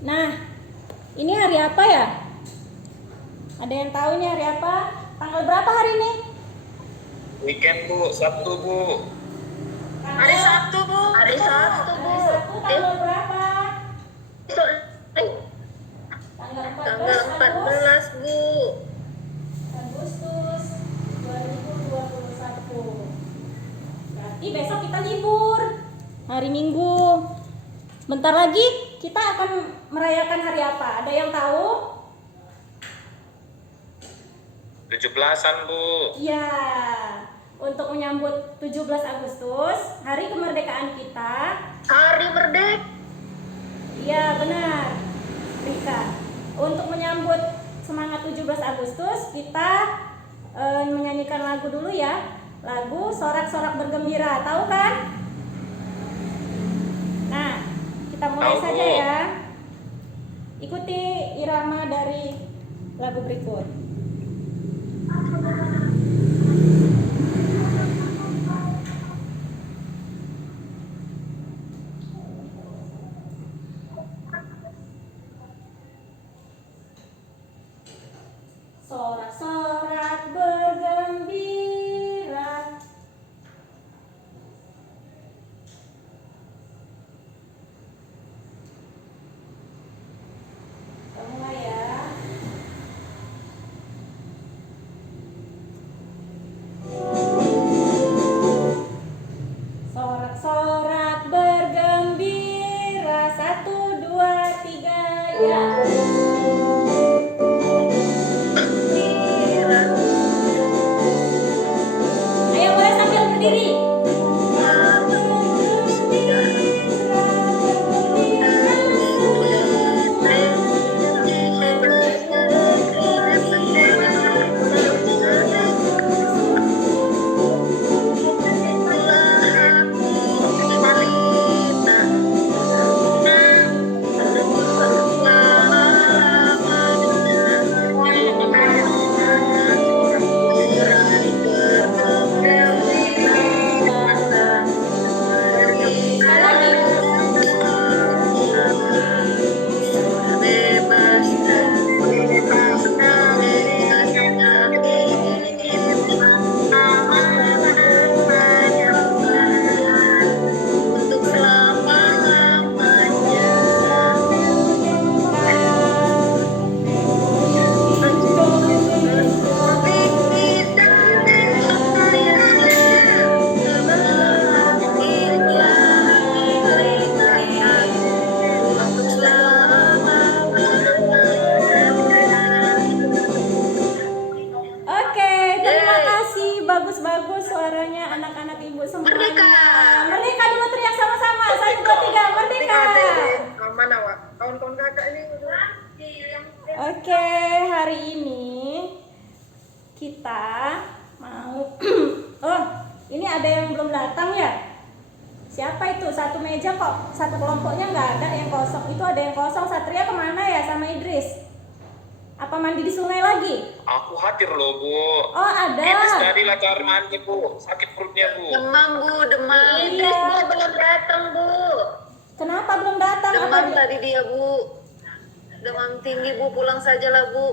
Nah, ini hari apa ya? Ada yang tahu ini hari apa? Tanggal berapa hari ini? Weekend Bu, Sabtu Bu. Hari Sabtu, Bu. Hari Sabtu, Bu. Hari Sabtu tanggal berapa? Tanggal Tanggal 14, Bu. Agustus 2021. Berarti besok kita libur. Hari Minggu. Bentar lagi kita akan merayakan hari apa? Ada yang tahu? 17-an Bu. Iya. Untuk menyambut 17 Agustus, hari kemerdekaan kita. Hari Merdeka. Iya, benar. Rika. Untuk menyambut semangat 17 Agustus, kita menyanyikan lagu dulu ya. Lagu Sorak-Sorak Bergembira. Tahu kan? Nah, kita mulai Tahu, saja Bu. ya. Ikuti irama dari lagu berikut. Sorak-sorak bergembira. Kita mulai ya. Sorak-sorak bergembira. 1, 2, 3, ya. Ayo boleh sambil berdiri. Untuk selama-lamanya. Oke, terima kasih. Bagus-bagus suaranya anak-anak ibu semuanya. Merdeka. Merdeka dulu, teriak sama-sama. 1, 2, 3, merdeka. Mana, Wak? Kawan-kawan kakak ini. Oke, hari ini kita mau oh, ini ada yang belum datang ya? Siapa itu? Satu meja kok, satu kelompoknya nggak ada, yang kosong. Itu ada yang kosong. Satria kemana ya sama Idris? Apa mandi di sungai lagi? Aku hadir loh Bu. Oh, ada. Idris tadi lagi mandi Bu. Sakit perutnya Bu. Demam, Bu, demam. Iya. Idris, Bu, belum datang, Bu. Kenapa belum datang? Apa Demam dia? tadi dia, Bu. Demam tinggi, Bu. Pulang sajalah, Bu.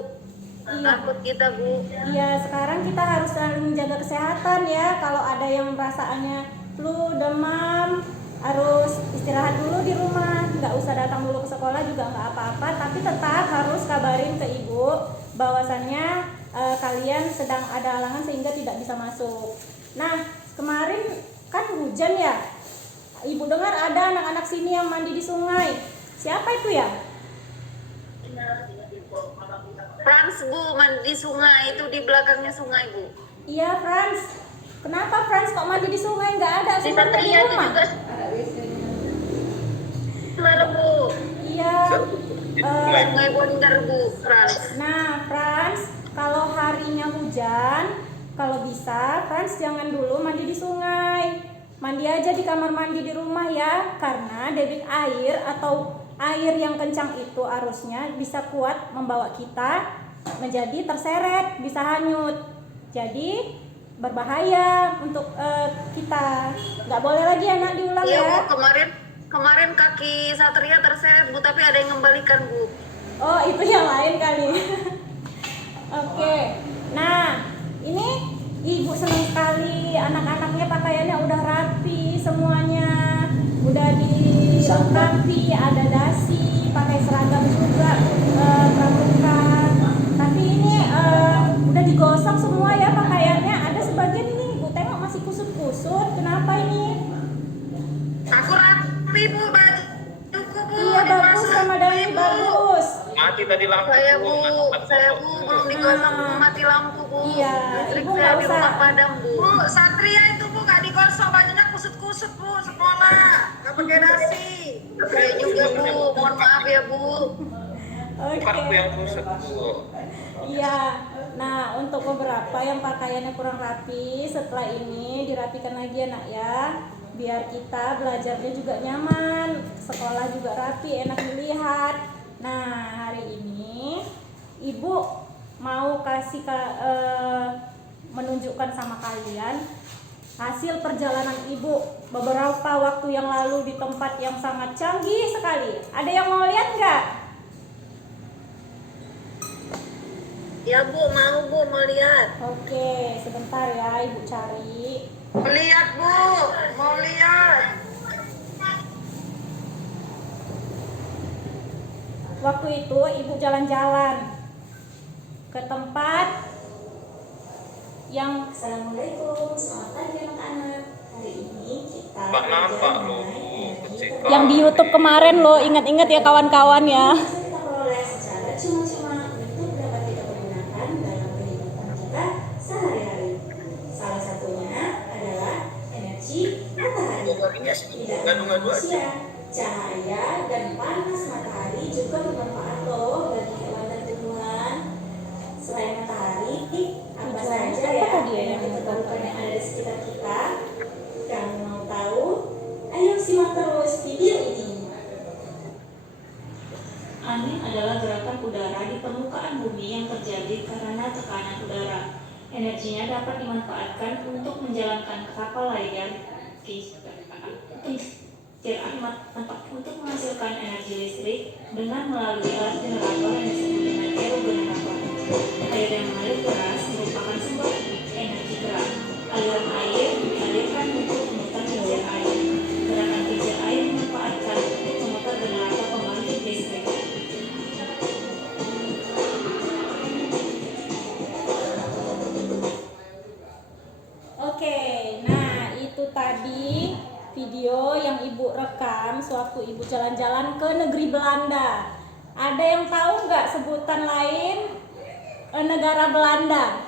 Iya. Takut kita, Bu. Iya, sekarang kita harus saling menjaga kesehatan ya. Kalau ada yang perasaannya flu, demam, harus istirahat dulu di rumah. Nggak usah datang dulu ke sekolah juga nggak apa-apa. Tapi tetap harus kabarin ke ibu bahwasannya kalian sedang ada halangan sehingga tidak bisa masuk. Nah, kemarin kan hujan ya. Ibu dengar ada anak-anak sini yang mandi di sungai. Siapa itu ya? Frans, Bu, mandi di sungai. Itu di belakangnya sungai, Bu. Iya, Frans. Kenapa Frans kok mandi di sungai? Nggak ada Si sumbernya di Satria itu rumah. juga malam, Bu. Iya. Sungai Bondar, Bu, Frans. Nah, Frans, kalau harinya hujan, kalau bisa Frans jangan dulu mandi di sungai. Mandi aja di kamar mandi di rumah ya, karena debit air atau air yang kencang itu arusnya bisa kuat membawa kita menjadi terseret, bisa hanyut. Jadi berbahaya untuk kita. Nggak boleh lagi anak diulang Iya, ya. Bu, kemarin Kemarin kaki Satria terseret Bu, tapi ada yang ngembalikan Bu. Oh, itu yang lain kali. Oke. Nah, ini ibu senang sekali anak-anaknya pakaiannya udah rapi semuanya. Udah dilengkapi, ada dasi, pakai seragam juga, pramuka. Tapi ini udah digosok semua ya pakaiannya. Ada sebagian ini ibu tengok masih kusut-kusut. Kenapa ini? Aku rapi Bu, bajuku Bu. Iya bagus, dipasang, Ramadhani Bu. bagus. Mati tadi lampu Saya Bu. Bu, saya Bu belum digosok Bu, mati lampu Bu. Iya, Listrik Ibu saya nggak di usah. rumah padam Bu. Bu, Satria itu Bu gak digosok, bajunya kusut-kusut Bu, sekolah. Gak pakai dasi. Saya juga Bu, mohon maaf ya Bu. Oke. Aku yang kusut Bu. Iya. Nah, untuk beberapa yang pakaiannya kurang rapi, setelah ini dirapikan lagi ya nak ya. Biar kita belajarnya juga nyaman, sekolah juga rapi, enak dilihat. Nah, hari ini Ibu mau kasih menunjukkan sama kalian hasil perjalanan Ibu beberapa waktu yang lalu di tempat yang sangat canggih sekali. Ada yang mau lihat nggak? Ya Bu, mau lihat. Oke, sebentar ya Ibu cari. Lihat Bu, mau lihat. Waktu itu Ibu jalan-jalan ke tempat yang Assalamualaikum, selamat pagi anak-anak. Hari ini kita Pak nampak loh Bu. Kecil yang di YouTube kemarin loh, ingat-ingat ya kawan-kawan ya. Kita peroleh secara cuma-cuma untuk dapat kita gunakan dalam kehidupan kita sehari-hari. Salah satunya adalah energi matahari. Tidak hanya manusia, cahaya dan panas matahari juga bermanfaat loh bagi hewan dan tumbuhan. Selain matahari, apa saja ya yang ditemukan yang ada di sekitar kita? Kamu mau tahu? Ayo simak terus video ini. Angin adalah gerakan udara di permukaan bumi yang terjadi karena tekanan udara. Energinya dapat dimanfaatkan untuk menjalankan kapal layar, untuk menghasilkan energi listrik dengan melalui alat generator yang disebut dengan aerogenerator. Air yang mengalir deras merupakan sumber energi gerak. Aliran air dialirkan untuk memutar kincir air. Gerakan kincir air dimanfaatkan untuk memutar generator pembangkit listrik. Oke, nah itu tadi video yang Ibu rekam sewaktu Ibu jalan-jalan ke negeri Belanda. Ada yang tahu nggak sebutan lain negara Belanda?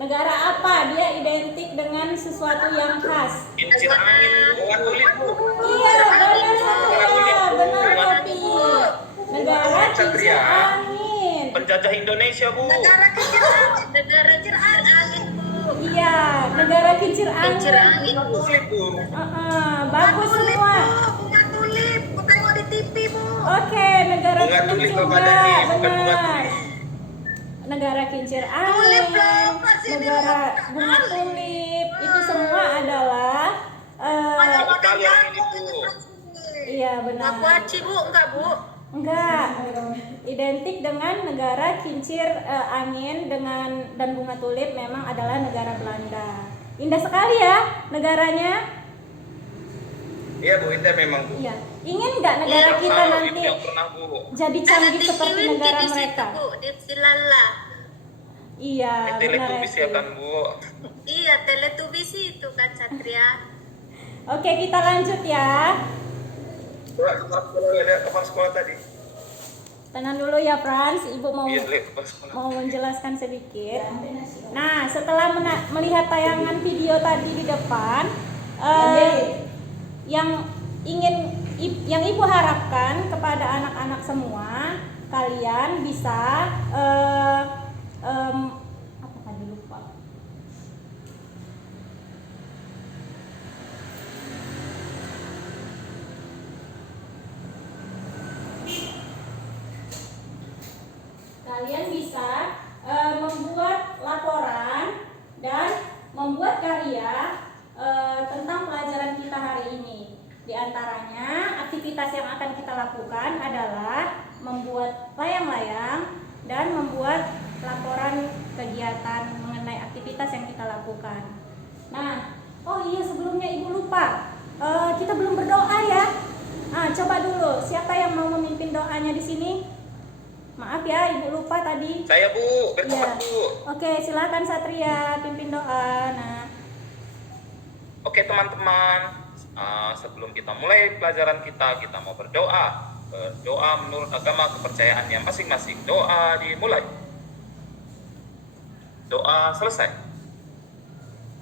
Negara apa? Dia identik dengan sesuatu yang khas. Kincir angin bunga tulip Bu. Iya, benar Satria, benar Kopi. Negara kincir angin. Penjajah Indonesia Bu. Negara kincir angin Bu. Iya, negara kincir angin. Kincir angin Bu. Tulip Bu. Bagus semua. Bunga tulip, aku tengok di TV Bu. Oke, negara Bunga tulip kincir kalau juga, ada nih, bukan bunga benar. tulip. Negara kincir angin, Tulip loh, masih negara bunga tulip, itu semua adalah Sekali yang ini Bu. iya benar. Aku aci Bu, enggak Bu? Enggak, identik dengan negara kincir angin dan bunga tulip memang adalah negara Belanda. Indah sekali ya negaranya. Iya Bu, indah memang Bu. Iya. Ingin nggak negara Yang kita sama, nanti yang pernah Bu. jadi canggih seperti negara di situ, mereka? Bu, di Silala. Iya, benar Teletubbies ya Esti. kan Bu. Iya, Teletubbies itu kan Satria. Oke, kita lanjut ya. Lihat kepala sekolah tadi. Tenang dulu ya Frans, Ibu mau Iya, lihat kepala sekolah. menjelaskan sedikit. Nah, setelah melihat tayangan video tadi di depan, yang Ibu harapkan kepada anak-anak semua, kalian bisa apa tadi lupa. Kalian bisa membuat laporan dan membuat karya tentang pelajaran kita hari ini. Di antaranya aktivitas yang akan kita lakukan adalah membuat layang-layang dan membuat laporan kegiatan mengenai aktivitas yang kita lakukan. Nah, oh iya, sebelumnya Ibu lupa, kita belum berdoa ya. Coba dulu, siapa yang mau memimpin doanya di sini? Maaf ya, Ibu lupa tadi. Saya Bu, bertobat Ya. Bu. Oke, silakan Satria pimpin doa. Nah, Oke teman-teman, sebelum kita mulai pelajaran kita mau berdoa. Berdoa menurut agama kepercayaannya masing-masing. Doa dimulai. Doa selesai.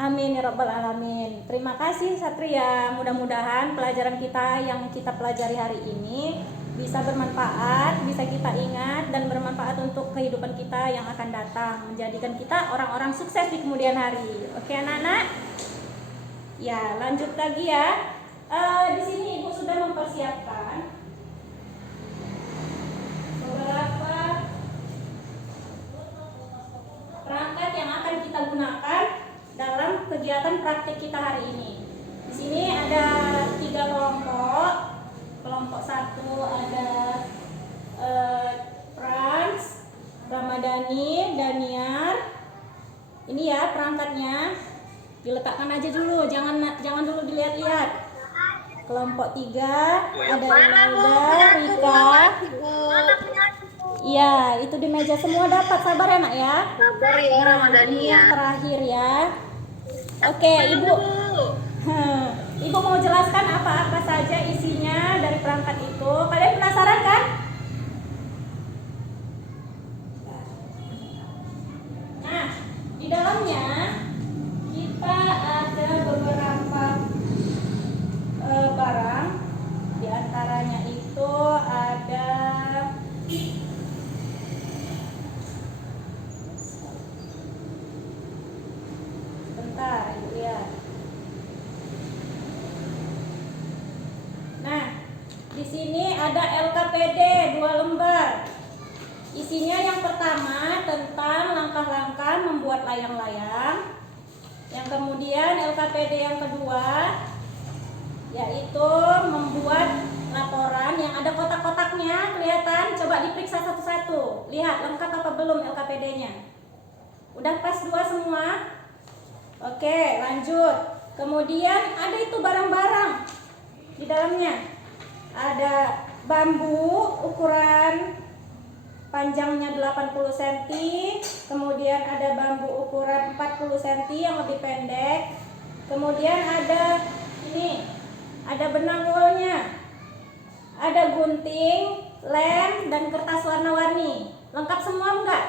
amin ya rabbal alamin. Terima kasih Satria. Mudah-mudahan pelajaran kita yang kita pelajari hari ini bisa bermanfaat, bisa kita ingat dan bermanfaat untuk kehidupan kita yang akan datang, menjadikan kita orang-orang sukses di kemudian hari. Oke anak-anak? Ya, lanjut lagi ya. Di sini Ibu sudah mempersiapkan beberapa perangkat yang akan kita gunakan dalam kegiatan praktik kita hari ini. Di sini ada 3 kelompok. Kelompok 1 ada Frans, Ramadhani, Daniar. Ini ya perangkatnya. Diletakkan aja dulu, jangan dulu dilihat-lihat. Kelompok 3 ada Imelda, Rika. Iya, itu di meja semua dapat. Sabar ya nak ya. Sabar ya Nah, Ramadhani ini ya. yang terakhir ya. Oke, Ibu. Ibu mau jelaskan apa-apa saja isinya dari perangkat itu. Kalian penasaran kan? Nah, di dalamnya kita ada beberapa barang. Di antaranya itu ada sebentar, Ibu lihat. Nah, di sini ada LKPD 2 lembar. Isinya yang pertama tentang langkah-langkah membuat layang-layang. Yang kemudian LKPD yang kedua yaitu membuat laporan yang ada kotak-kotaknya, kelihatan? Coba diperiksa satu-satu. Lihat lengkap apa belum LKPD-nya. Udah pas 2 semua? Oke, lanjut. Kemudian ada itu barang-barang di dalamnya. Ada bambu ukuran panjangnya 80 cm, kemudian ada bambu ukuran 40 cm yang lebih pendek. Kemudian ada ini, ada benang woolnya, ada gunting, lem, dan kertas warna-warni. Lengkap semua enggak?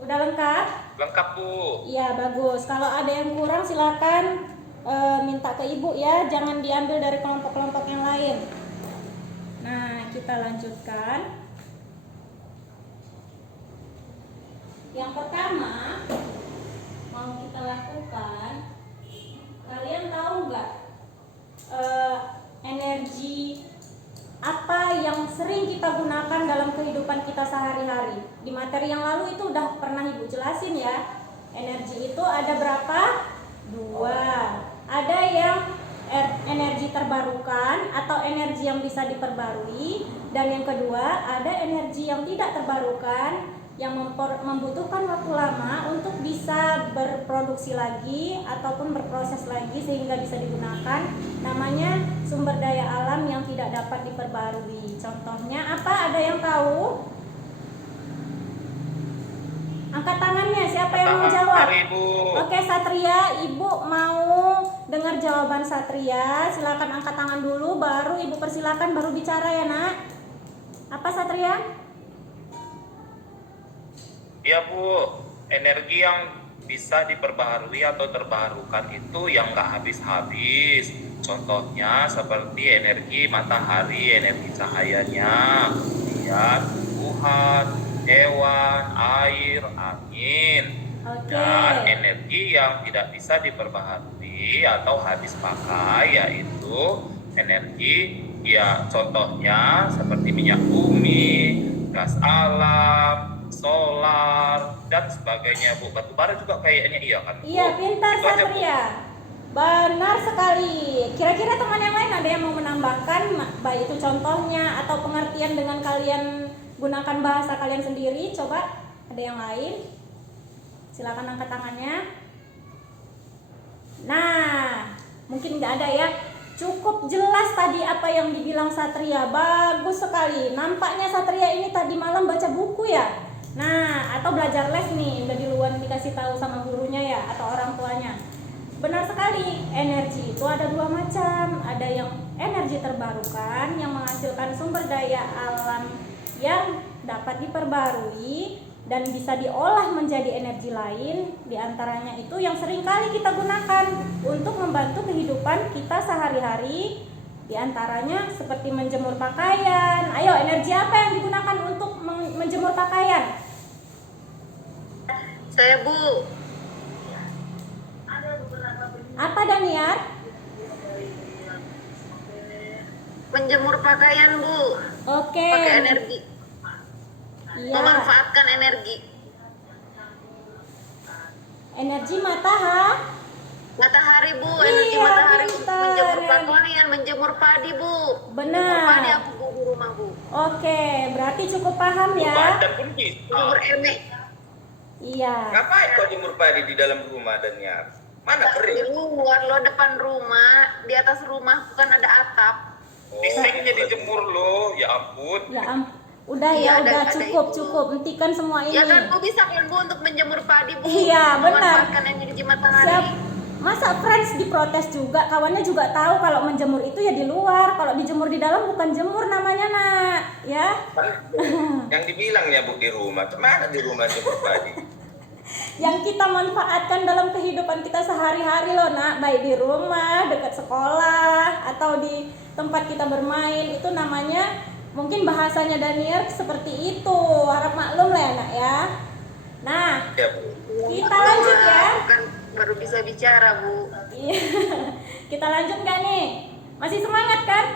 Udah lengkap? Lengkap Bu. Iya, bagus. Kalau ada yang kurang silakan minta ke Ibu ya, jangan diambil dari kelompok-kelompok yang lain. Nah, kita lanjutkan. Yang pertama mau kita lakukan, kalian tahu nggak energi apa yang sering kita gunakan dalam kehidupan kita sehari-hari? Di materi yang lalu itu udah pernah Ibu jelasin ya. Energi itu ada berapa? 2. Ada yang energi terbarukan atau energi yang bisa diperbarui, dan yang kedua ada energi yang tidak terbarukan yang membutuhkan waktu lama untuk bisa berproduksi lagi ataupun berproses lagi sehingga bisa digunakan. Namanya sumber daya alam yang tidak dapat diperbarui. Contohnya apa? Ada yang tahu? Angkat tangannya, siapa yang mau jawab? Oke, Satria, Ibu mau dengar jawaban Satria. Silakan angkat tangan dulu, baru Ibu persilakan, baru bicara ya nak. Apa Satria? Ya Bu, energi yang bisa diperbaharui atau terbarukan itu yang nggak habis-habis. Contohnya seperti energi matahari, energi cahayanya, kemudian tumbuhan, hewan, air, angin. Dan energi yang tidak bisa diperbaharui atau habis pakai yaitu energi ya contohnya seperti minyak bumi, gas alam, solar dan sebagainya Bu. Batu bara juga kayaknya iya kan Bu? Iya, pintar Itu aja, Bu. Satria. Benar sekali. silakan baik itu contohnya atau pengertian dengan kalian gunakan bahasa kalian sendiri. Coba ada yang lain? Silakan angkat tangannya. Nah, mungkin nggak ada ya. Cukup jelas tadi apa yang dibilang Satria. Bagus sekali. Nampaknya Satria ini tadi malam baca buku ya. Nah, atau belajar les nih, udah duluan dikasih tahu sama gurunya ya atau orang tuanya. Benar sekali, energi itu ada dua macam. Ada yang energi terbarukan yang menghasilkan sumber daya alam yang dapat diperbarui dan bisa diolah menjadi energi lain. Di antaranya itu yang seringkali kita gunakan untuk membantu kehidupan kita sehari-hari. Di antaranya seperti menjemur pakaian. Ayo, energi apa yang digunakan untuk menjemur pakaian? Saya Bu. Apa Daniar? Menjemur pakaian Bu. Oke. Pakai energi. Iya. Memanfaatkan energi. Energi matahari. Matahari Bu, Iya, energi matahari untuk pintar. menjemur pakaian, menjemur padi Bu. Benar. Menjemur padi aku Bu di rumah Bu. Oke, berarti cukup paham ya. Badan pun bisa. Menjemur emek. Iya. Ngapain kau jemur padi di dalam rumah dan Yar? Mana Di kering? luar lo depan rumah, di atas rumah bukan ada atap. Pisengnya dijemur lo, ya ampun. Ya udah Iya, ya, ada- udah ada cukup itu. cukup. Hentikan semua ini. Ya kan Bu bisa kan Bu untuk menjemur padi Bu. Iya, benar. Memanfaatkan energi matahari. Siap. Masa friends diprotes juga, kawannya juga tahu kalau menjemur itu ya di luar, kalau dijemur di dalam bukan jemur namanya nak, ya. Kan yang dibilangnya Bu di rumah, kemana di rumah jemur padi? Yang kita manfaatkan dalam kehidupan kita sehari-hari loh nak, baik di rumah, dekat sekolah, atau di tempat kita bermain, itu namanya mungkin bahasanya Daniel seperti itu, harap maklum lah ya nak ya. Nah, Ya Bu. kita lanjut ya. Kan baru bisa bicara Bu. Iya. Kita lanjut nggak nih? Masih semangat kan?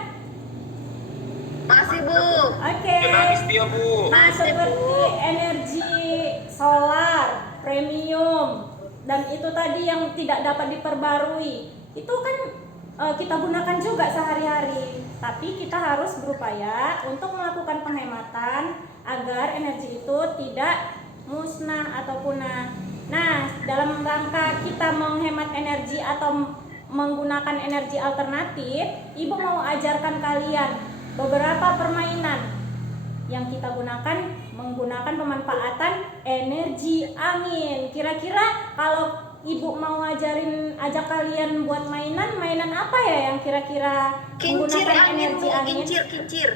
Masih Bu. Oke. Nangis dia Bu. Nah, seperti energi solar premium dan itu tadi yang tidak dapat diperbarui, itu kan kita gunakan juga sehari-hari. Tapi kita harus berupaya untuk melakukan penghematan agar energi itu tidak musnah atau punah. Nah, dalam rangka kita menghemat energi atau menggunakan energi alternatif, Ibu mau ajarkan kalian beberapa permainan yang kita gunakan menggunakan pemanfaatan energi angin. Kira-kira kalau Ibu mau ajak kalian buat mainan apa ya yang kira-kira Kincir menggunakan angin energi Bu, angin? kincir.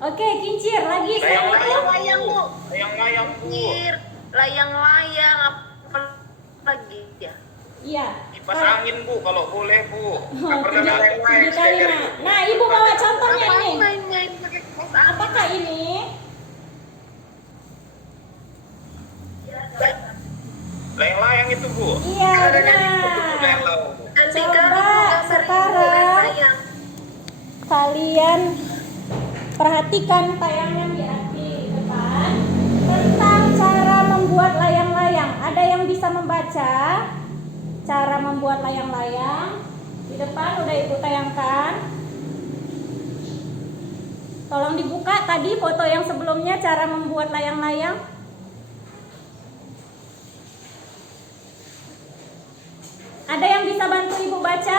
Oke, kincir lagi. Layang-layang Bu. Layang-layang Bu. Kincir, layang-layang apa lagi ya? Iya. Kipas angin Bu, kalau boleh Bu. Nggak Oh, pernah tinggi lain-lain. kali nak. Nah, Ibu bawa contohnya Ngapain ini. main-main pakai kipas angin? Apakah ini? Layang-layang itu Bu. Iya, benar. Layang-layang Bu. Nanti Coba kan Bu gambarin Bu, sekarang. layang-layang. Kalian perhatikan tayangan di depan tentang cara membuat layang-layang. Ada yang bisa membaca cara membuat layang-layang? Di depan udah Ibu tayangkan. Tolong dibuka tadi foto yang sebelumnya cara membuat layang-layang. Ada yang bisa bantu Ibu baca?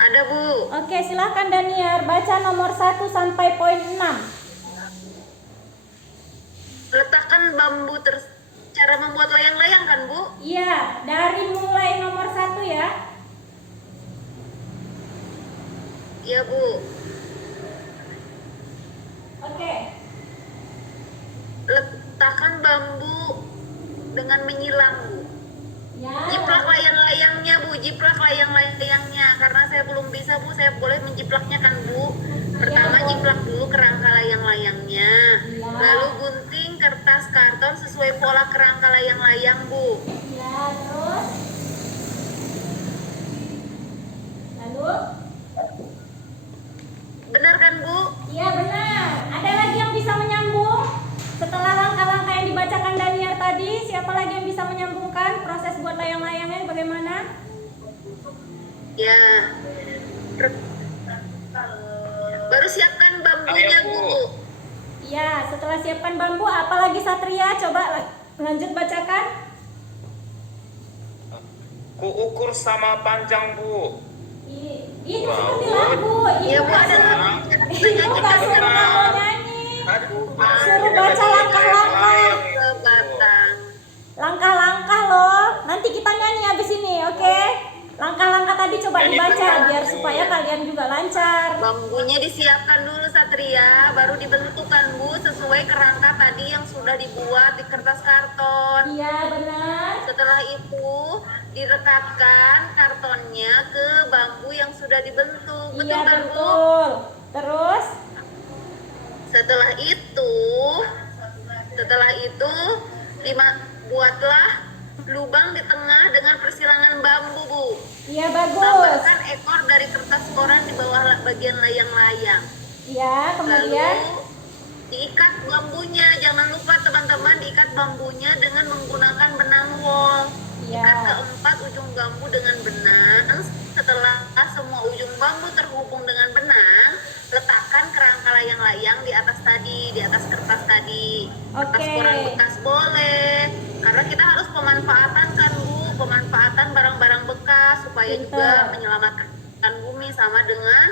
Ada Bu. Oke, silakan Daniar baca nomor 1 sampai poin 6. Letakkan bambu cara membuat layang-layang kan Bu? Iya, dari mulai nomor 1 ya. Iya Bu. Oke. Letakkan bambu dengan menyilang Bu. Ya. Jiplak layang-layangnya Bu, jiplak layang-layangnya. Karena saya belum bisa Bu, saya boleh menjiplaknya kan Bu. Pertama Iya, Bu. jiplak dulu kerangka layang-layangnya. Iya. Lalu gunting kertas karton sesuai pola kerangka layang-layang Bu. Ya, terus. Lalu? Benar kan Bu? Iya, benar. Ada lagi yang bisa menyambung setelah langkah-langkah yang dibacakan Daniar Ya. Baru siapkan bambunya, Ayo, Bu. Bu. Ya, setelah siapkan bambu, apalagi Satria? Coba lanjut bacakan. Ku ukur sama panjang, Bu. Ini Wow. seperti lagu. Iya, Bu, ada Sekarang, Ibu nggak suruh kamu nyanyi. Aduh, Suruh baca langkah-langkah. Ke batang. Langkah-langkah loh. Nanti kita nyanyi habis ini, oke? Langkah-langkah tadi coba dibaca biar supaya kalian juga lancar. Bambunya disiapkan dulu Satria, baru dibentukkan Bu sesuai kerangka tadi yang sudah dibuat di kertas karton. Iya, benar. Setelah itu direkatkan kartonnya ke bambu yang sudah dibentuk. Betul Iya, kan Bu? betul. Terus Setelah itu buatlah lubang di tengah dengan persilangan bambu Bu. iya bagus. Tambahkan ekor dari kertas koran di bawah bagian layang-layang. Iya, kemudian Lalu diikat bambunya. Jangan lupa teman-teman diikat bambunya dengan menggunakan benang wol. Iya. Ikat keempat ujung bambu dengan benang. Setelah semua ujung bambu terhubung dengan benang, letakkan kerangka layang-layang di atas kertas tadi. Kertas Oke. koran bekas boleh. Karena kita harus pemanfaatan kan Bu, pemanfaatan barang-barang bekas supaya Pinter. juga menyelamatkan bumi sama dengan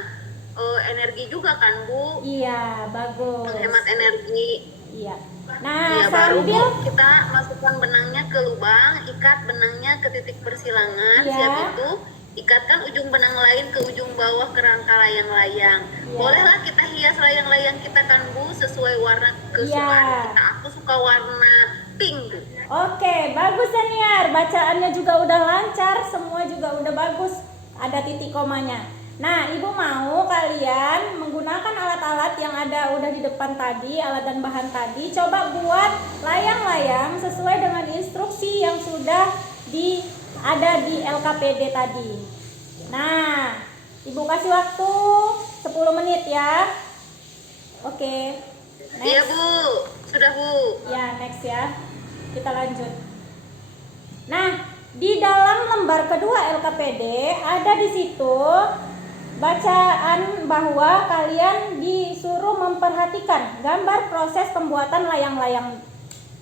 energi juga kan Bu, iya, bagus. menghemat energi. Iya. Nah, Ya, baru Bu, sambil kita masukkan benangnya ke lubang, ikat benangnya ke titik persilangan. Iya. Siap itu ikatkan ujung benang lain ke ujung bawah kerangka layang-layang. Iya. Bolehlah kita hias layang-layang kita kan Bu sesuai warna kesukaan Iya. kita. Aku suka warna pink Bu. Oke, bagus Daniar. Bacaannya juga udah lancar, semua juga udah bagus. Ada titik komanya. Nah, Ibu mau kalian menggunakan alat-alat yang ada udah di depan tadi, alat dan bahan tadi. Coba buat layang-layang sesuai dengan instruksi yang sudah ada di LKPD tadi. Nah, Ibu kasih waktu 10 menit ya. Oke. Iya Next. Bu, sudah Bu. Ya, next ya. Kita lanjut. Nah, di dalam lembar kedua LKPD ada di situ bacaan bahwa kalian disuruh memperhatikan gambar proses pembuatan layang-layang.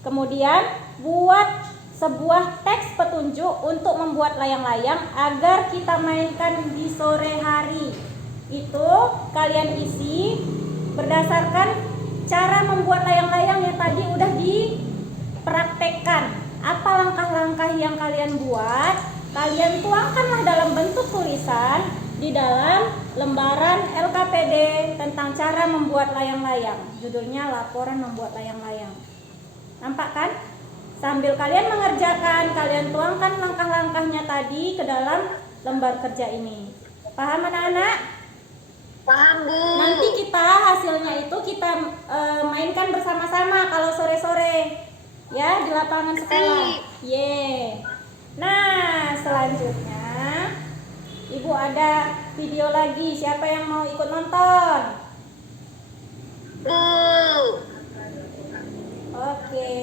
Kemudian buat sebuah teks petunjuk untuk membuat layang-layang agar kita mainkan di sore hari. Itu kalian isi berdasarkan cara membuat layang-layang yang tadi udah dipraktekkan. Apa langkah-langkah yang kalian buat, kalian tuangkanlah dalam bentuk tulisan di dalam lembaran LKPD tentang cara membuat layang-layang. Judulnya laporan membuat layang-layang. Nampak kan? Sambil kalian mengerjakan, kalian tuangkan langkah-langkahnya tadi ke dalam lembar kerja ini. Paham anak-anak? Paham Bu. Nanti kita hasilnya itu kita mainkan bersama-sama kalau sore-sore ya di lapangan sekolah. Ye. Nah, selanjutnya Ibu ada video lagi. Siapa yang mau ikut nonton? Bu. Oke.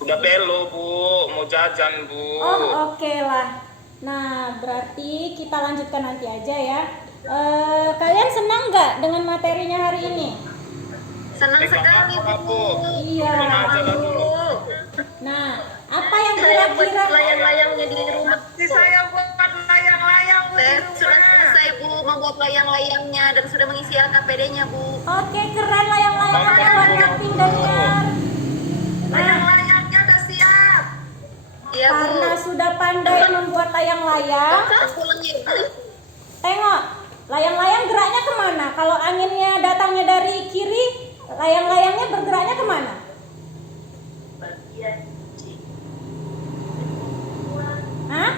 Udah belo, Bu. Mau jajan, Bu. Oh, oke lah. Nah, berarti kita lanjutkan nanti aja ya. Kalian senang nggak dengan materinya hari ini? Senang sekali Bu. Iya. Tenang aja lah dulu. Nah, apa yang Saya buat kira-kira layang-layangnya di rumah. Saya buat layang-layang Bu, Saya di sudah rumah. selesai Bu membuat layang-layangnya dan sudah mengisi LKPD-nya Bu. Oke, keren layang-layangnya warna pink Daniar. Nah, Layang-layangnya udah siap. Iya Bu. karena sudah pandai membuat layang-layang, Pulangnya Bu. tengok layang-layang geraknya kemana? Kalau anginnya datangnya dari kiri, layang-layangnya bergeraknya kemana? Hah?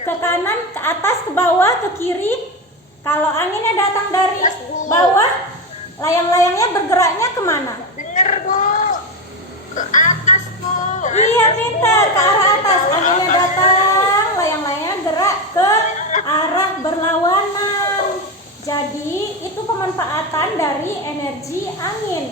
Ke kanan, ke atas, ke bawah, ke kiri. Kalau anginnya datang dari bawah, layang-layangnya bergeraknya kemana? Dengar Bu. Ke atas Bu. Iya pintar, ke arah atas. Anginnya datang, layang-layangnya gerak ke arah berlawanan. Jadi itu pemanfaatan dari energi angin.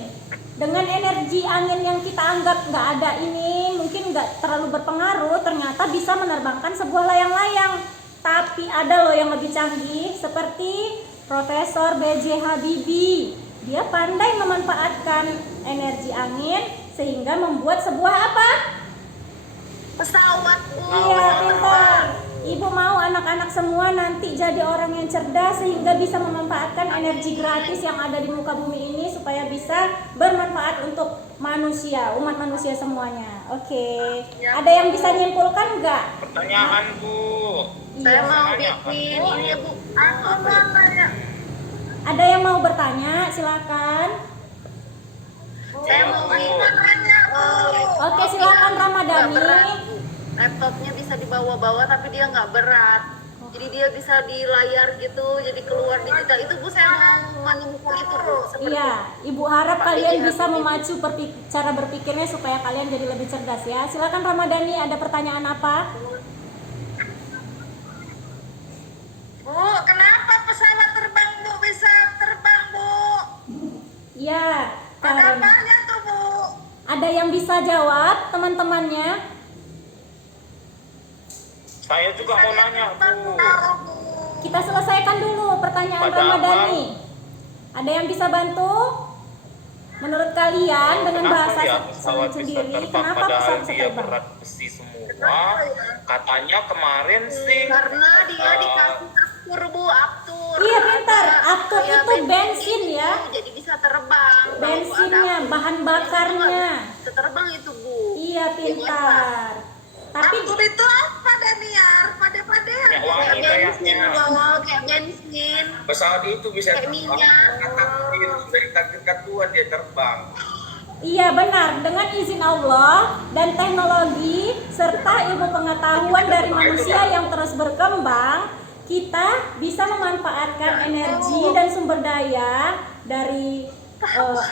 Dengan energi angin yang kita anggap nggak ada ini, mungkin nggak terlalu berpengaruh, ternyata bisa menerbangkan sebuah layang-layang. Tapi ada loh yang lebih canggih, seperti Profesor B.J. Habibie. Dia pandai memanfaatkan energi angin sehingga membuat sebuah apa? Pesawat, Bu. Iya, pintar. Ibu mau anak-anak semua nanti jadi orang yang cerdas sehingga bisa memanfaatkan energi gratis yang ada di muka bumi ini supaya bisa bermanfaat untuk manusia, umat manusia semuanya. Oke. Ada yang bisa nyimpulkan nggak? Pertanyaan, Bu. Saya Iya. mau bikin ini, Bu. Aku mau nanya. Ada yang mau bertanya? Silakan. Saya mau nanya. Oke, silakan Ramadhani. Nggak berat, Bu. Laptopnya bisa dibawa-bawa tapi dia nggak berat. Jadi dia bisa di layar gitu, jadi keluar digital. Itu Bu, saya mau menemukan itu, Bu. Seperti Iya, Ibu harap kalian bisa memacu cara berpikirnya supaya kalian jadi lebih cerdas ya. Silakan Ramadhani, ada pertanyaan apa? Bu, kenapa pesawat terbang, Bu, bisa terbang, Bu? Iya, Ada karena apanya tuh, Bu? ada yang bisa jawab teman-temannya? Saya juga mau nanya, Bu. Kita selesaikan dulu pertanyaan Pada Ramadhani. Ada yang bisa bantu? Menurut kalian dengan bahasa pesawat bisa sendiri, terbang kenapa padahal pesawat bisa dia terbang? berat besi semua? Katanya kemarin sih karena dia dikasih aftur, Bu, aftur. Iya, pintar. Aftur Kayak itu bensin gitu, ya. Jadi bisa terbang. Kalau Bensinnya, ada aftur, bahan itu bakarnya. bisa terbang itu, Bu. Iya, pintar. Tapi Aftur itu apa, Daniar? Pade-pade. ya Kayak wangi bensin, kayaknya. loh, kayak bensin. Pesawat itu bisa Kayak terbang minyak. dari takdir Tuhan dia terbang. iya benar, dengan izin Allah dan teknologi serta ilmu pengetahuan dari manusia yang terus berkembang, kita bisa memanfaatkan energi dan sumber daya dari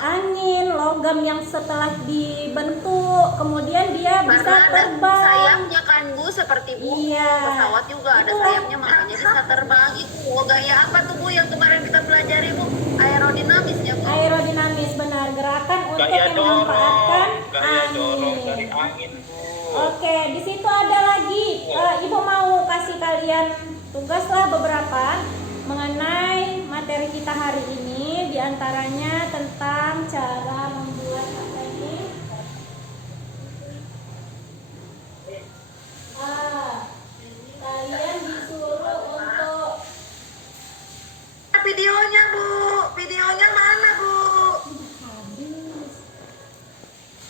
angin, logam yang setelah dibentuk, kemudian dia bisa Karena ada terbang. sayapnya kan, Bu, seperti Bu. Iya. Pesawat juga ada Itulah. sayapnya, makanya bisa terbang. Itu gaya apa tuh, Bu, yang kemarin kita pelajari, Bu? Aerodinamisnya, Bu. Aerodinamis, benar, gerakan untuk Gaya yang memanfaatkan gaya dorong dari angin. angin, Bu. Oke, di situ ada lagi. Ibu mau kasih kalian tugas lah beberapa mengenai materi kita hari ini, diantaranya tentang cara membuat apa ini? Kalian disuruh untuk Videonya, Bu. Videonya mana, Bu?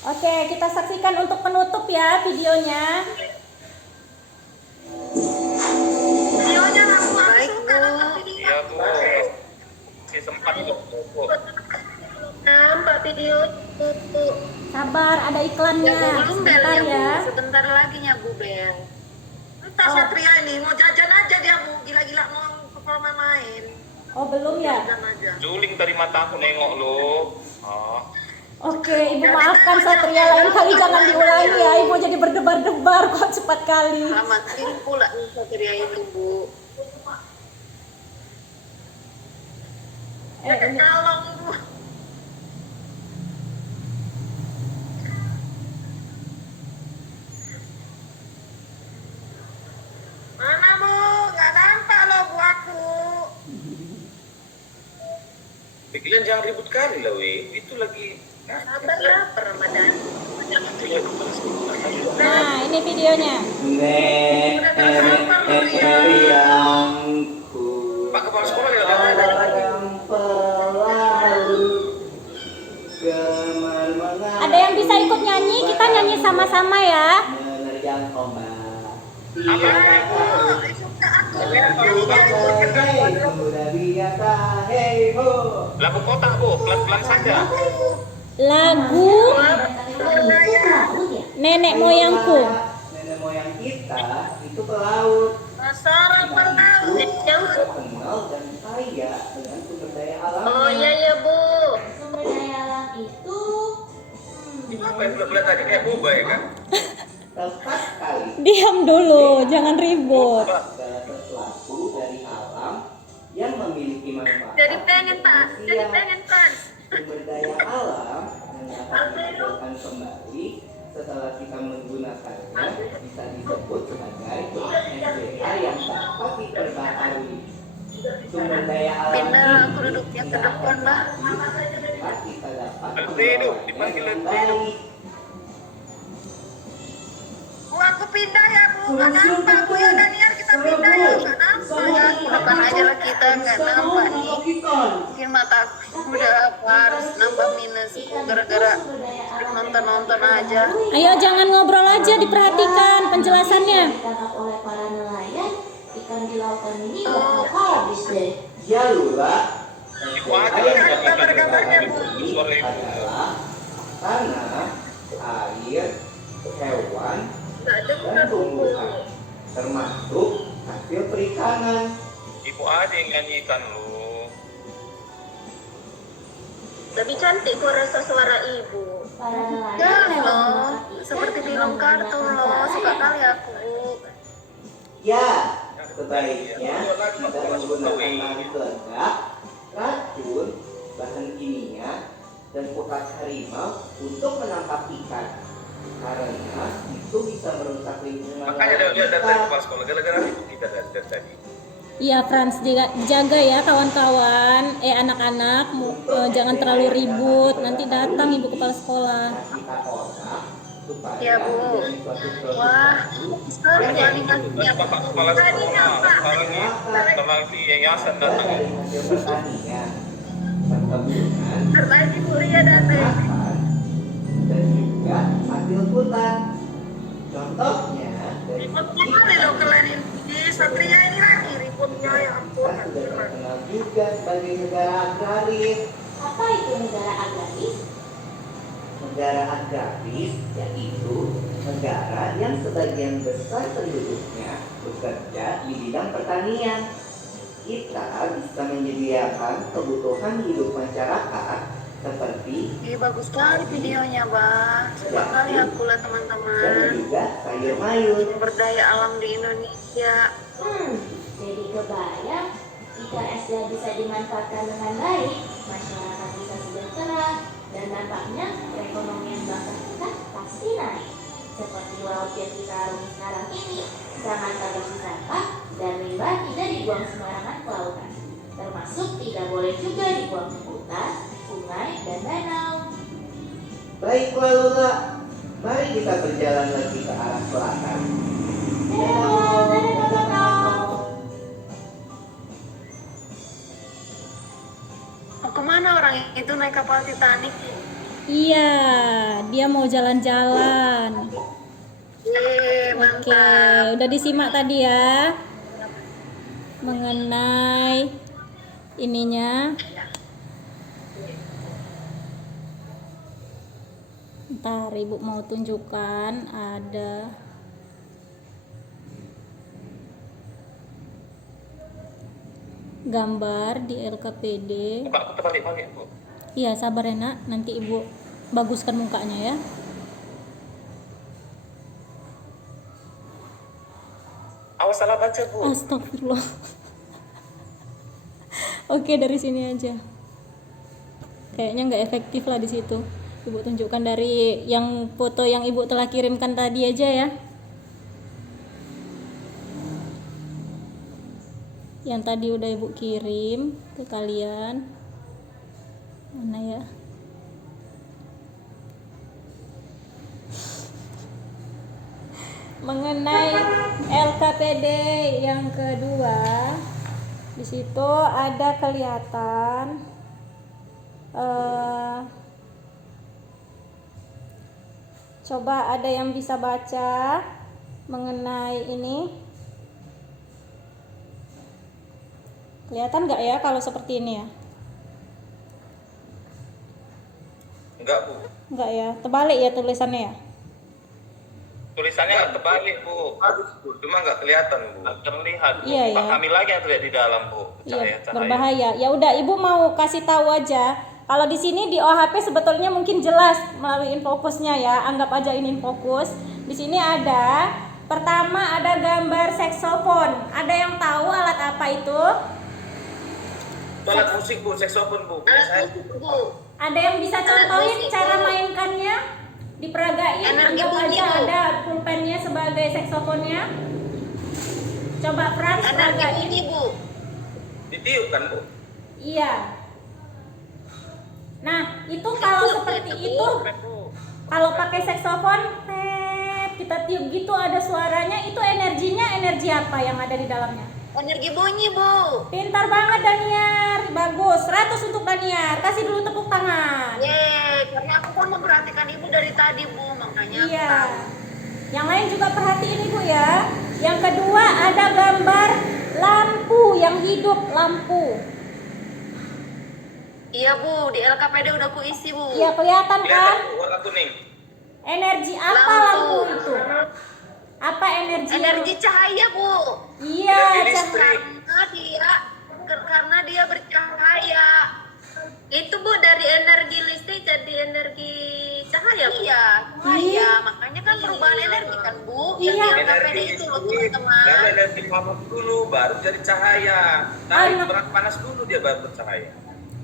Oke, kita saksikan untuk penutup ya videonya. Videonya langsung Baik, langsung Bu. kan nonton video. Iya, Bu. Si sempat Bu. Mbak video, Bu. Sabar, ada iklannya. Ya, belum Sebentar belnya, Bu. ya. Sebentar lagi nya, Bu, bel. Entah Satria ini mau jajan aja dia, Bu. Gila-gila mau performa main. Oh, belum ya? Jajan aja. Juling dari mata aku nengok lo. Oh. Oke, Ibu maafkan Satria, lain kali jangan diulangi ya. Ibu jadi berdebar-debar kok cepat kali. Selamat siang pula nih Satria ini, Bu. Ini. Kalong, Bu. Mana, Bu? Nggak nampak loh, Bu, aku. Kalian jangan ribut kali lah, weh. Itu lagi. Sabar lah, Ramadan. Nah, ini videonya. Sayangku, Pak Kepala Sekolah ya. Ada yang bisa ikut nyanyi? Kita nyanyi sama-sama ya. menerjang ombak. Apa? Suka aku. Sudah biasa, hey ho. Lagu kotak, Bu. Pelan-pelan saja. Lagu Nenek Moyangku. Nenek moyang kita itu ke laut. Seorang pelaut. Terkenal dan kaya dengan sumber daya alamnya. Oh iya ya, Bu. Sumber daya alam itu Apa yang bulat tadi kayak boba ya kan? Tepat sekali. Diam dulu, jangan ribut. Segala sesuatu dari alam yang memiliki manfaat Jadi pengen untuk Pak, jadi manusia. pengen Frans. Sumber daya alam yang dapat dihasilkan kembali setelah kita menggunakannya bisa disebut sebagai SDA yang dapat diperbaharui. Sumber daya alam Pindah ini aku duduknya ke tidak depan, Mbak. jika kita dapat Alfredo, mengelolanya dipanggil dengan Alfredo. baik. Bu, aku pindah ya Bu, nggak nampak Bu ya Daniel, kita pindah ya, nggak nampak ya. Kapan aja lah kita nggak nampak nih. Mungkin mata aku udah harus nambah minus gara-gara nonton-nonton aja. Ayo jangan ngobrol aja, diperhatikan penjelasannya. Ditangkap oleh para nelayan, ikan di lautan ini bakal habis deh. Ya Lula, Ibu aja lah yang gambar-gambarnya, Bu. suara ibu. adalah tanah, air, hewan, Nggak dan dengar Bu. tumbuhan, termasuk hasil perikanan. Ibu aja yang nyanyikan lu. Lebih cantik kok rasa suara ibu. Para nelayan Jangan dalam loh, menangkap ikan seperti dengan film kartun menggunakan loh, cara suka yang kali aku. Ya, sebaiknya tidak menggunakan bahan peledak, racun, bahan kimia, dan pukat harimau untuk menangkap ikan. Karena itu bisa merusak lingkungan Makanya laut dia kita. dari kepala sekolah gara-gara itu kita dari tadi. Iya Frans, jaga ya kawan-kawan, anak-anak, jangan terlalu ribut, nanti datang ibu kepala sekolah. Kita olah supaya Iya, Bu. menjadi suatu produk Wah, baru. sekali Bu Dari animasinya. bapak kepala sekolah, sekarang ini setelah lagi yayasan Juga datang. dari hasil pertanian, perkebunan, Karena ibu Ria datang. makan, dan juga hasil hutan. Contohnya dari Ribut segi kali loh kalian ini. Di Satria ini lagi ributnya ya ampun. kita sudah terkenal juga sebagai negara agraris. Apa itu negara agraris? Negara agraris yaitu negara yang sebagian besar penduduknya bekerja di bidang pertanian. Kita bisa menyediakan kebutuhan hidup masyarakat seperti Ih, bagus sekali videonya, Bang. Suka kali aku lah dan teman-teman. juga sayur mayur. Sumber daya alam di Indonesia. Jadi kebayang jika SDA bisa dimanfaatkan dengan baik, masyarakat bisa sejahtera, dan dampaknya perekonomian bangsa kita pasti naik. Seperti laut yang kita alami sekarang ini, sangat banyak wisata dan limbah tidak dibuang sembarangan ke lautan. Termasuk tidak boleh juga dibuang ke hutan, sungai, dan danau. Baiklah Lula, mari kita berjalan lagi ke arah selatan. Mau kemana orang itu naik kapal Titanic? Iya, dia mau jalan-jalan. Oke, Mantap. udah disimak tadi ya mengenai ininya. Ntar ibu mau tunjukkan ada gambar di LKPD. Muka aku terbalik-balik, Bu. Iya, sabar ya nak, nanti ibu baguskan mukanya ya. Awas salah baca, Bu. Astagfirullah. Oke, dari sini aja. Kayaknya nggak efektif lah di situ. Ibu tunjukkan dari yang foto yang ibu telah kirimkan tadi aja ya. Yang tadi udah ibu kirim ke kalian. Mana ya? Mengenai LKPD yang kedua, di situ ada kelihatan coba ada yang bisa baca mengenai ini. Kelihatan nggak ya kalau seperti ini ya? Enggak, Bu. Enggak ya, terbalik ya tulisannya ya? Tulisannya nggak terbalik, Bu. Cuma nggak kelihatan, Bu. Nggak terlihat, Bu. Iya, Pak ya. kami lagi yang terlihat di dalam, Bu. Iya, Cahaya-cahaya. berbahaya. Ya udah, ibu mau kasih tahu aja. Kalau di sini di OHP sebetulnya mungkin jelas melalui infokusnya ya. Anggap aja ini infokus. Di sini ada pertama ada gambar saksofon. Ada yang tahu alat apa itu? Itu alat musik Bu, saxophone Bu. Alat musik Bu. Ada yang bisa contohin musik, cara Bu. mainkannya? Diperagain, Energi anggap bunyi, aja Bu. ada pulpennya sebagai saksofonnya. Coba Frans Energi peragain. bunyi Bu. Ditiup kan Bu? Iya. Nah, itu kalau seperti itu, kalau pakai saksofon, kita tiup gitu ada suaranya, itu energinya energi apa yang ada di dalamnya? Energi bunyi Bu. Pintar banget Daniar, bagus. 100 untuk Daniar. Kasih dulu tepuk tangan. Yeay, karena aku kan memperhatikan Ibu dari tadi Bu, makanya aku Iya. tahu. Yang lain juga perhatiin Ibu ya. Yang kedua ada gambar lampu yang hidup, lampu. Iya Bu, di LKPD udah kuisi Bu. Iya kelihatan kan? Kelihatan Bu, warna kuning. Energi apa lampu itu? Apa energi? Energi cahaya Bu. Iya, Energi listrik. Karena dia bercahaya. Itu Bu dari energi listrik jadi energi cahaya Bu. Iya, cahaya. Makanya kan perubahan energi kan Bu. Yang Iya. di LKPD Energi itu loh listrik, teman-teman. lalu energi panas dulu, baru jadi cahaya. Anak. Nah, panas dulu dia baru bercahaya.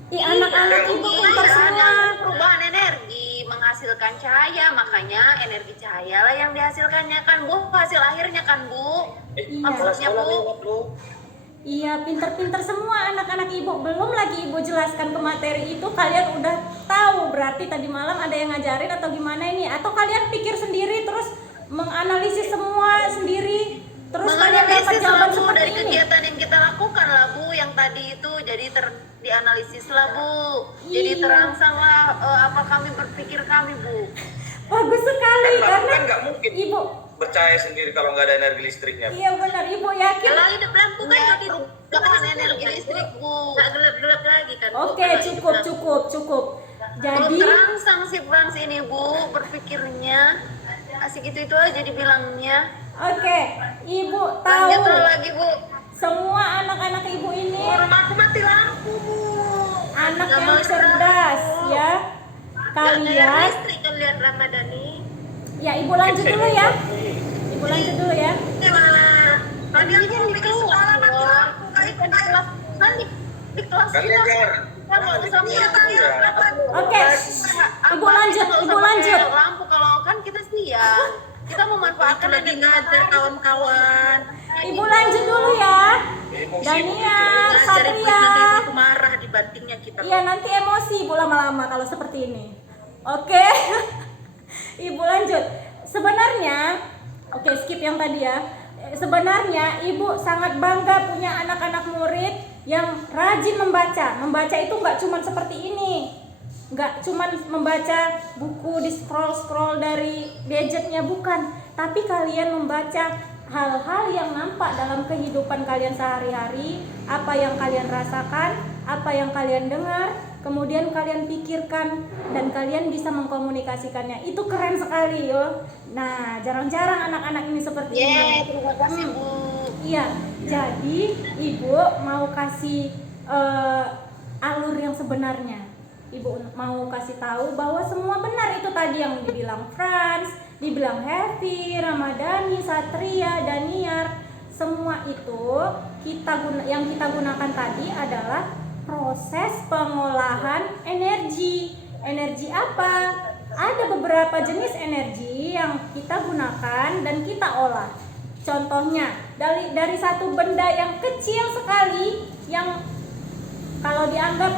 Di anak-anak Iya. Ibu Iya, pintar semua. dan perubahan energi menghasilkan cahaya, makanya energi cahaya lah yang dihasilkannya kan Bu, hasil akhirnya kan Bu. Iya. Maksudnya Bu. Bu. Iya, pintar-pintar semua anak-anak Ibu. Belum lagi Ibu jelaskan ke materi itu, kalian udah tahu. Berarti tadi malam ada yang ngajarin atau gimana ini? Atau kalian pikir sendiri terus menganalisis semua sendiri, terus kalian dapat Menganalisis lah jawaban Bu seperti dari ini? kegiatan yang kita lakukan lah Bu, yang tadi itu jadi dianalisis lah Bu, jadi Iya. terangsang lah apa kami berpikir kami Bu. Bagus sekali Kan karena kan nggak mungkin Ibu, bercahaya sendiri kalau nggak ada energi listriknya. Bu. iya benar Ibu yakin. Kalau hidup lampu kan jadi perubahan energi listrik Bu, nggak gelap-gelap lagi kan Bu. Oke, Kalau cukup hidup cukup cukup. Belum Jadi terangsang si Frans ini Bu berpikirnya, asik itu aja dibilangnya. oke, Ibu tahu Lanjut lagi Bu. semua anak-anak Ibu ini Rumahku mati lampu Bu. anak Nggak yang mau cerdas istirahat, ya. Nggak nyalain Kalian, listrik kan lihat Ramadhani. ya Ibu lanjut dulu ya. Ibu lanjut dulu ya. Gimana? Tadi aku kan di sekolah mati lampu, kan di kelas kan di kelas Kalian kita. jangan. Kan nggak usah Oke, Ibu lanjut, Ibu lanjut. Lampu kalau kan kita siang, kita memanfaatkan lagi ngajar kawan-kawan. Ibu lanjut dulu ya. Emosi Daniar, Ngajar Satria. ibu marah dibandingnya kita. Iya nanti emosi Ibu lama-lama kalau seperti ini. Oke. Ibu lanjut. Sebenarnya, oke skip yang tadi ya. Sebenarnya Ibu sangat bangga punya anak-anak murid yang rajin membaca. Membaca itu nggak cuma seperti ini. Nggak cuma membaca buku di scroll-scroll dari gadgetnya, bukan. Tapi kalian membaca hal-hal yang nampak dalam kehidupan kalian sehari-hari, apa yang kalian rasakan, apa yang kalian dengar, kemudian kalian pikirkan dan kalian bisa mengkomunikasikannya. Itu keren sekali yo. Nah, jarang-jarang anak-anak ini seperti ini. Terima kasih Bu. Iya, jadi Ibu mau kasih alur yang sebenarnya. Ibu mau kasih tahu bahwa semua benar itu tadi yang dibilang Frans, dibilang Hevi, Ramadhani, Satria, Daniar. Semua itu yang kita gunakan tadi adalah proses pengolahan energi. Energi apa? Ada beberapa jenis energi yang kita gunakan dan kita olah. Contohnya dari satu benda yang kecil sekali yang kalau dianggap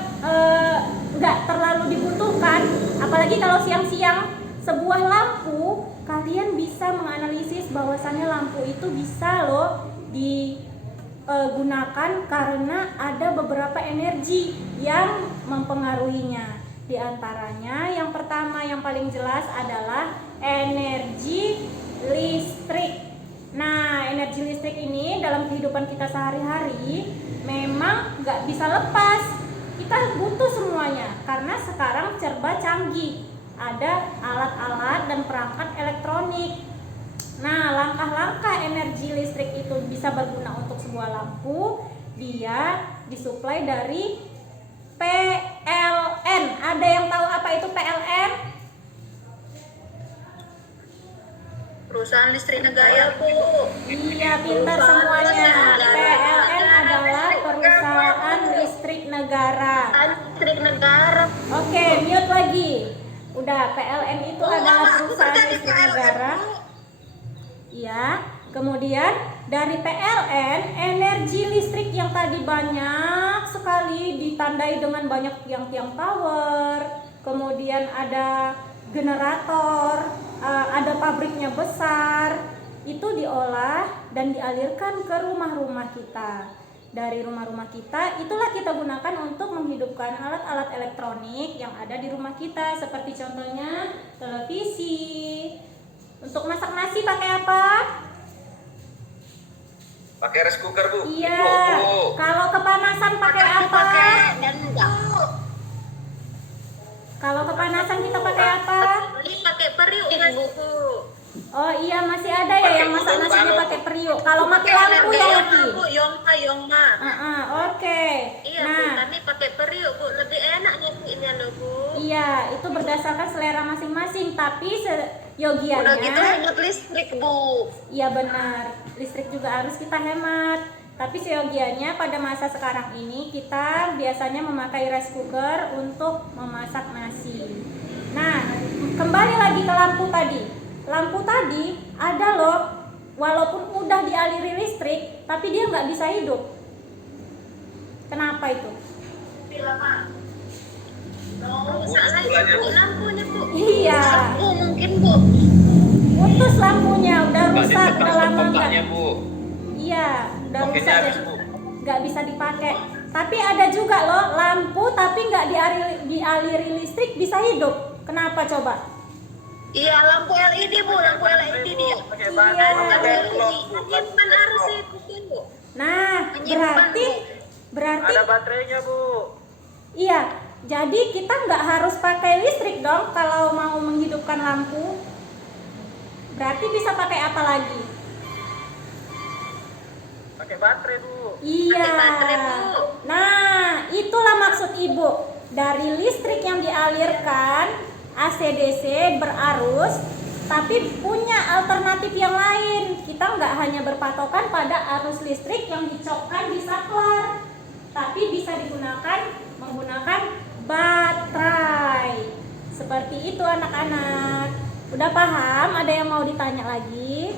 nggak terlalu dibutuhkan, apalagi kalau siang-siang, sebuah lampu, kalian bisa menganalisis bahwasannya lampu itu bisa loh digunakan karena ada beberapa energi yang mempengaruhinya. Di antaranya yang pertama yang paling jelas adalah energi listrik. Nah, energi listrik ini dalam kehidupan kita sehari-hari memang nggak bisa lepas. Kita butuh semuanya karena sekarang serba canggih. Ada alat-alat dan perangkat elektronik. Nah, langkah-langkah energi listrik itu bisa berguna untuk sebuah lampu. Dia disuplai dari PLN. Ada yang tahu apa itu PLN? Perusahaan listrik negara Bu. Iya, pintar semuanya. PLN adalah perusahaan listrik negara. negara. Listrik negara. Oke, mute lagi. Udah, PLN itu adalah perusahaan listrik negara. Iya. Kemudian dari PLN, energi listrik yang tadi banyak sekali ditandai dengan banyak tiang-tiang power. Kemudian ada generator, ada pabriknya besar. Itu diolah dan dialirkan ke rumah-rumah kita. Dari rumah-rumah kita, itulah kita gunakan untuk menghidupkan alat-alat elektronik yang ada di rumah kita. Seperti contohnya televisi. Untuk masak nasi pakai apa? Pakai rice cooker, Bu. Iya. Bu. Kalau kepanasan pakai apa? Kalau kepanasan kita pakai apa? Ini pakai periuk kan, Bu? Oh iya, masih ada ya yang masak nasinya pakai periuk. Kalau mati lampu ya Yogi. Bu, Yongma. Oke. Iya, Bu, kami pakai periuk, Bu. Lebih enak nyasinya loh, Bu. Iya, itu berdasarkan selera masing-masing. Tapi Udah yogianya. gitu hemat listrik, Bu. Iya benar. Listrik juga harus kita hemat. Tapi seyogianya pada masa sekarang ini kita biasanya memakai rice cooker untuk memasak nasi. Nah, kembali lagi ke lampu tadi. Lampu tadi ada loh, walaupun udah dialiri listrik, tapi dia nggak bisa hidup. Kenapa itu? Salah Bu, lampunya, Bu. Iya, Bu, mungkin, Bu. putus lampunya, udah rusak, udah lama nggak. Bu. Iya, udah Pakainya rusak, habis, Bu. nggak bisa dipakai. Tapi ada juga loh lampu tapi nggak dialiri listrik bisa hidup. Kenapa coba? Iya, lampu LED, Bu. Lampu LED dia. Iya. Menyimpan arus itu, Bu. Nah, Menyimpan, berarti Ada baterainya, Bu. iya. Jadi kita nggak harus pakai listrik dong kalau mau menghidupkan lampu. Berarti bisa pakai apa lagi? Pakai baterai, Bu. Iya. Pakai baterai, Bu. Nah, itulah maksud Ibu. Dari listrik yang dialirkan AC/DC berarus, tapi punya alternatif yang lain. Kita nggak hanya berpatokan pada arus listrik yang dicokkan di saklar, tapi bisa digunakan menggunakan baterai. Seperti itu anak-anak. Udah paham? Ada yang mau ditanya lagi?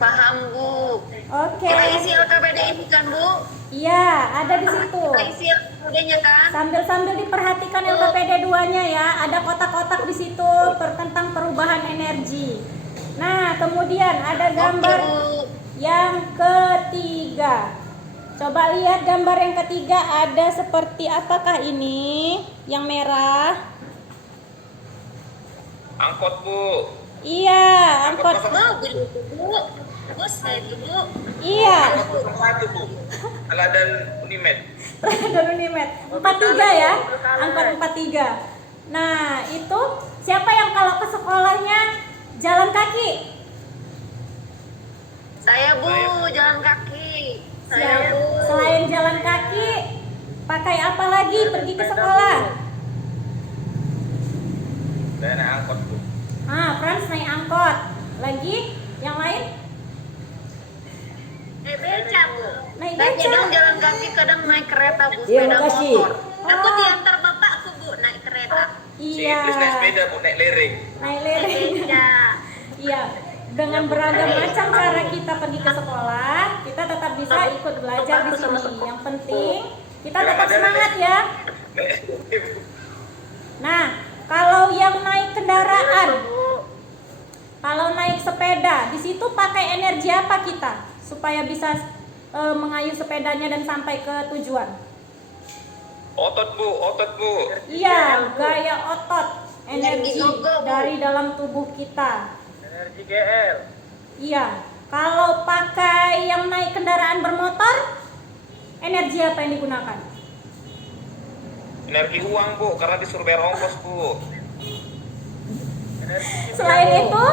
Paham, Bu. Oke. Kita isi LKPD ini kan, Bu? Iya, ada di situ. Kita isi LKPD-nya kan? Sambil diperhatikan LKPD 2-nya ya, ada kotak-kotak di situ tentang perubahan energi. Nah, kemudian ada gambar Oke, Bu. yang ketiga. Coba lihat gambar yang ketiga, ada seperti apakah ini? Yang merah. Angkot, Bu. Iya, angkot. Mobil itu, Bu. Bus itu, Bu. Iya. Angkot 01, Bu. Teladan Unimed. Dan Unimed 43 ya, angkot 43. Nah, itu siapa yang kalau ke sekolahnya jalan kaki? Saya, Bu, jalan kaki. Saya, Bu. Selain jalan kaki, pakai apa lagi pergi ke sekolah? Dan naik angkot, Bu. Frans naik angkot. Lagi? Yang lain? Beca, Bu. Naik Kadang beca. jalan kaki, kadang naik kereta, Bu. Iya, Sepeda makasih. motor. Aku diantar bapakku, Bu, naik kereta. Si Iya. Idris naik sepeda, Bu, naik lereng. Naik lereng. Beca. Iya. Dengan beragam macam cara kita pergi ke sekolah, kita tetap bisa ikut belajar di sini. Yang penting kita tetap semangat ya. Nah, kalau yang naik kendaraan, kalau naik sepeda, di situ pakai energi apa kita supaya bisa mengayuh sepedanya dan sampai ke tujuan? Otot, Bu, otot, Bu. Iya, gaya otot, energi Energi yoga, Bu. dari dalam tubuh kita. Energi GL. Iya, kalau pakai yang naik kendaraan bermotor, energi apa yang digunakan? Energi uang, Bu, karena disuruh bayar ongkos, Bu. Selain itu,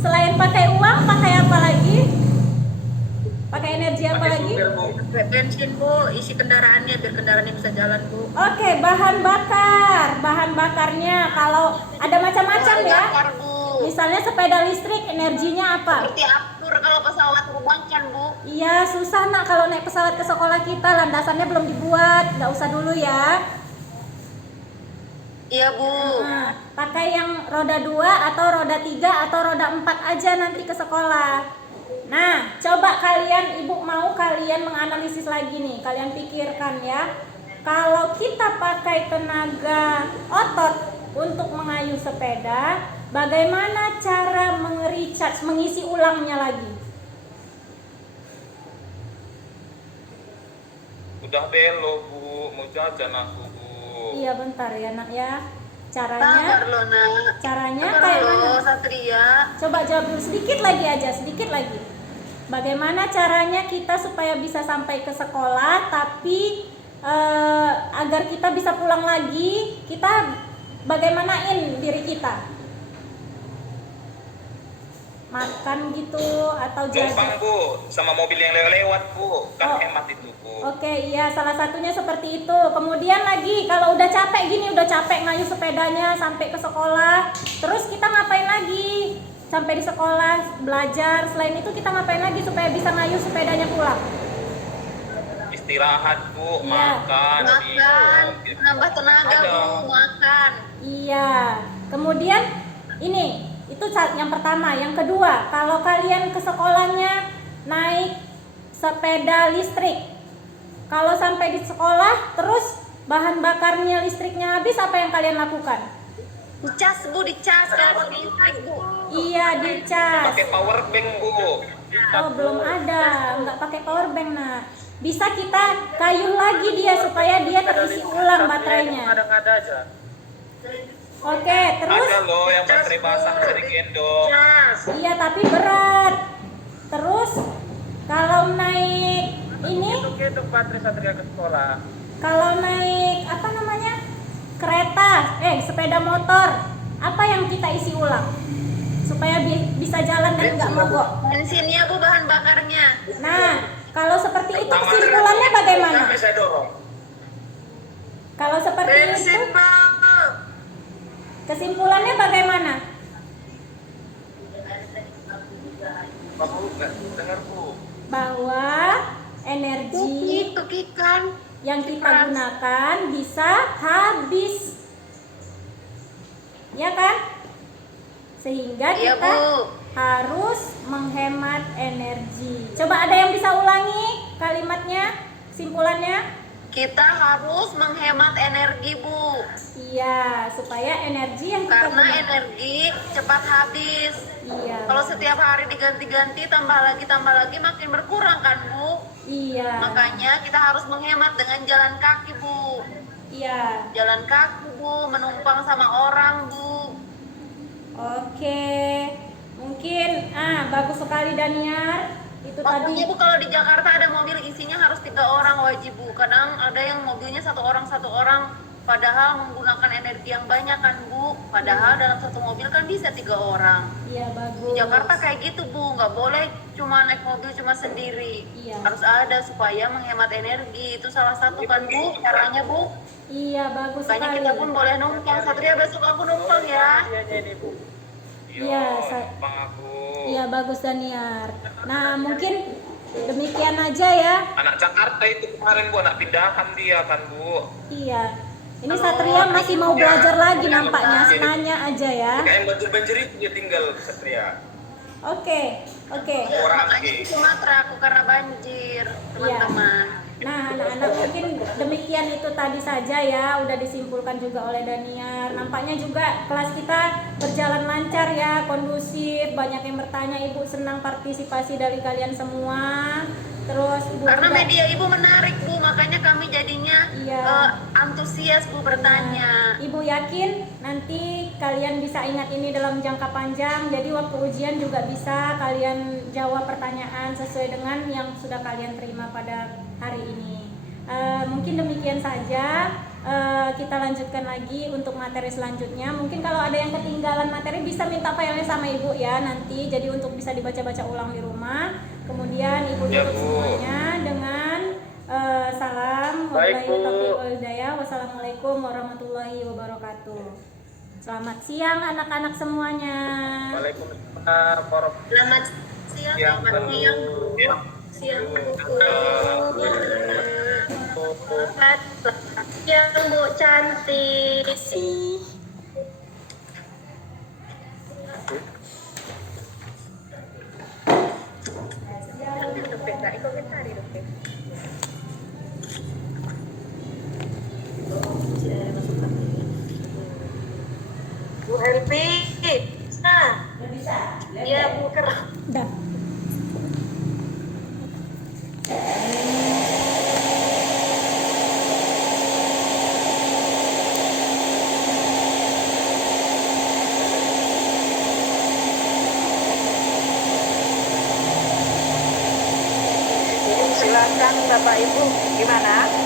selain pakai uang, pakai apa lagi? Pakai energi apa Pakai lagi? supir, Bu. Pakai bensin, Bu, isi kendaraannya biar kendaraannya bisa jalan, Bu. Oke, bahan bakar. Bahan bakarnya kalau ada macam-macam ya. Bakar, Bu. Misalnya sepeda listrik, energinya apa? Seperti aku kalau pesawat terbang kan, Bu? Iya, susah nak kalau naik pesawat ke sekolah kita, landasannya belum dibuat, nggak usah dulu ya. Iya, Bu. Nah, pakai yang roda 2 atau roda 3 atau roda 4 aja nanti ke sekolah. Nah, coba kalian, Ibu mau kalian menganalisis lagi nih, kalian pikirkan ya. Kalau kita pakai tenaga otot untuk mengayuh sepeda, bagaimana cara mengecharge, mengisi ulangnya lagi? Udah belok Bu, mau jajan aku Bu. Iya bentar ya nak ya. Sabar Caranya, lo, Nak. caranya Sabar kayak lo, mana? Satria. Coba jawab dulu sedikit lagi aja, sedikit lagi. Bagaimana caranya kita supaya bisa sampai ke sekolah, tapi agar kita bisa pulang lagi, kita bagaimanain diri kita? Makan gitu atau Numpang jajan? Bu, sama mobil yang lewat Bu, kan Oh. hemat itu Bu. Oke, iya salah satunya seperti itu. Kemudian lagi kalau udah capek gini, udah capek ngayuh sepedanya sampai ke sekolah, terus kita ngapain lagi? Sampai di sekolah belajar, selain itu kita ngapain lagi supaya bisa ngayuh sepedanya pulang? Istirahat Bu, Iya. makan, Makan, minum. nambah tenaga, Ada. Bu, makan. Iya. Kemudian ini itu yang pertama. Yang kedua, kalau kalian ke sekolahnya naik sepeda listrik, kalau sampai di sekolah terus bahan bakarnya listriknya habis, apa yang kalian lakukan? Dicas, Bu, dicas kan listrik, Bu. Iya, dicas. Pakai power bank Bu. Oh, belum ada, nggak pakai power bank. Nah, bisa kita kayuh lagi dia supaya dia terisi ulang baterainya. Ada aja. Oke, terus Ada loh yang baterai pasang bisa digendong. iya tapi berat. Terus kalau naik ini, Itu baterai Satria ke sekolah. kalau naik apa namanya? Kereta, sepeda motor, apa yang kita isi ulang supaya bisa jalan dan nggak mogok? Bensinnya, Bu, bahan bakarnya. Nah, kalau seperti itu kesimpulannya bagaimana? Bisa dorong. Kalau seperti itu, kesimpulannya bagaimana? Aku nggak dengar Bu. Bahwa energi Itu ikan. yang kita gunakan bisa habis, ya kan? Sehingga Iya, kita Bu. harus menghemat energi. Coba ada yang bisa ulangi kalimatnya, simpulannya? Kita harus menghemat energi, Bu. Iya, supaya energi yang kita Karena gunakan. energi cepat habis. Iya. Kalau setiap hari diganti-ganti, tambah lagi, makin berkurang kan, Bu? Iya. Makanya kita harus menghemat dengan jalan kaki, Bu. Iya. Jalan kaki, Bu, menumpang sama orang, Bu. Oke. Mungkin bagus sekali Daniar. Itu tadi. Pokoknya, Bu, kalau di Jakarta ada mobil isinya harus 3 orang wajib, Bu. Kadang ada yang mobilnya satu orang, padahal menggunakan energi yang banyak kan, Bu. Padahal dalam satu mobil kan bisa 3 orang. Iya, Di bagus. Jakarta kayak gitu, Bu, nggak boleh cuma naik mobil cuma sendiri. Iya. Harus ada supaya menghemat energi. Itu salah satu kan, Bu, caranya, Bu. Iya, bagus Makanya sekali. kita pun boleh numpang. Satria, besok aku numpang ya. Iya ini Bu. Iya, Bang aku. Iya, bagus Daniar. Nah, mungkin demikian aja ya. Anak Jakarta itu kemarin Bu, anak pindahan dia kan Bu. Iya. Ini Satria masih mau belajar lagi nampaknya. Nanya aja ya. Kayak banjir-banjir itu dia tinggal Satria. Oke. Orang Makanya di Sumatera aku karena banjir, teman-teman. Nah, anak-anak mungkin demikian itu tadi saja ya, udah disimpulkan juga oleh Daniar. Nampaknya juga kelas kita berjalan lancar ya, kondusif, banyak yang bertanya, Ibu senang partisipasi dari kalian semua. Terus Ibu Karena juga- media Ibu menarik, Bu, makanya kami jadinya Iya. antusias, Bu, bertanya. Ibu yakin nanti kalian bisa ingat ini dalam jangka panjang, jadi waktu ujian juga bisa kalian jawab pertanyaan sesuai dengan yang sudah kalian terima pada hari ini. Mungkin demikian saja. Kita lanjutkan lagi untuk materi selanjutnya. Mungkin kalau ada yang ketinggalan materi bisa minta filenya sama Ibu ya nanti, jadi untuk bisa dibaca-baca ulang di rumah. Kemudian Ibu Ya, tutup Bu. semuanya dengan salam. Baik, Bu. Wassalamualaikum warahmatullahi wabarakatuh. Selamat siang anak-anak semuanya. Waalaikumsalam warahmatullahi Selamat Siang Bu. Siang Bu cantik. Bu Elvi. Nah, iya Bu keren. Dah. Silakan Bapak Ibu, gimana?